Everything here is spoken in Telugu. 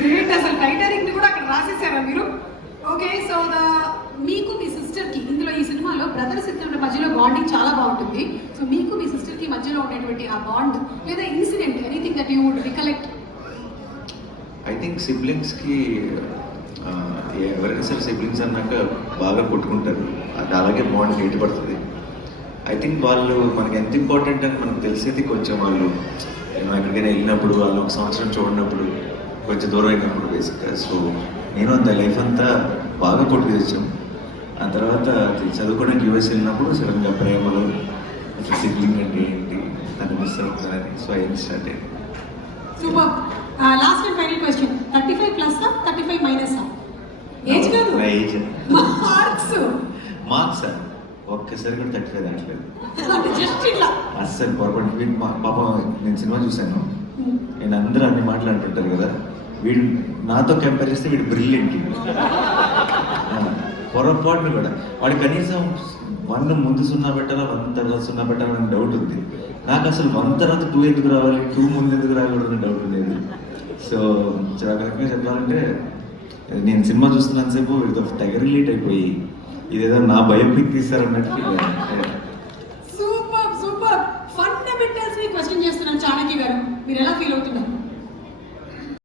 గ్రేట్ అసలు టైటానిక్ని కూడా అక్కడ రాసేసారా మీరు? ఓకే సో ద మీకు మీ సిస్టర్కి ఇందులో ఈ సినిమాలో బ్రదర్ సిస్టర్ మధ్యలో బాండింగ్ చాలా బాగుంటుంది. సో మీకు మీ సిస్టర్కి మధ్యలో ఉండేటువంటి ఆ బాండ్ లేదా incident anything that you would recollect I think సిబ్లింగ్స్కి ఎవరైనా సరే సిబ్లింగ్స్ అన్నాక బాగా కొట్టుకుంటారు. అది అలాగే బాండ్ నీట్ పడుతుంది ఐ థింక్ వాళ్ళు మనకి ఎంత ఇంపార్టెంట్ అని మనకు తెలిసేది కొంచెం వాళ్ళు ఎక్కడికైనా వెళ్ళినప్పుడు వాళ్ళు ఒక సంవత్సరం చూడనప్పుడు కొంచెం దూరం అయినప్పుడు బేసిక్గా సో నేను అంత లైఫ్ అంతా బాగా కొట్టుకు తెచ్చాం ఆ తర్వాత చదువుకోవడానికి యూఎస్ వెళ్ళినప్పుడు సడన్గా ప్రేమలు సిబ్లింగ్ అంటే ఏంటి తను మిస్ అవుతుందని so I start super last and final question thirty five plus thirty five minus age కాదు. ఏజ్ మార్క్స్ మార్క్స్ ఒక్కసారి కూడా థర్టీ ఫైవ్ దాంట్లేదు. జస్ట్ ఇట్లా అస్సలు పొరపాటు. పాప నేను సినిమా చూశాను. నేను అందరూ అన్ని మాట్లాడుతుంటారు కదా. వీడు నాతో కంపేర్ చేస్తే వీడు బ్రిలియంట్ పొరపాటును కూడా. వాడు కనీసం వన్ ముందు సున్నా పెట్టాలా వన్ తర్వాత సున్నా పెట్టాలని డౌట్ ఉంది. నాకు అసలు వన్ తర్వాత టూ ఎందుకు రావాలి? టూ ముందు ఎందుకు రాకూడదని డౌట్ లేదు సో చాలా రకంగా చెప్పాలంటే నేను సినిమా చూస్తున్నంతసేపు వీడితో టైగర్ రిలేట్ అయిపోయి ఇదేదో నా బయోపిక్ తీస్తారన్నట్టు సూపర్ సూపర్ ఫండమెంటల్స్ని క్వశ్చన్ చేస్తున్నాను చాణక్య గారు. మీరు ఎలా ఫీల్ అవుతున్నారు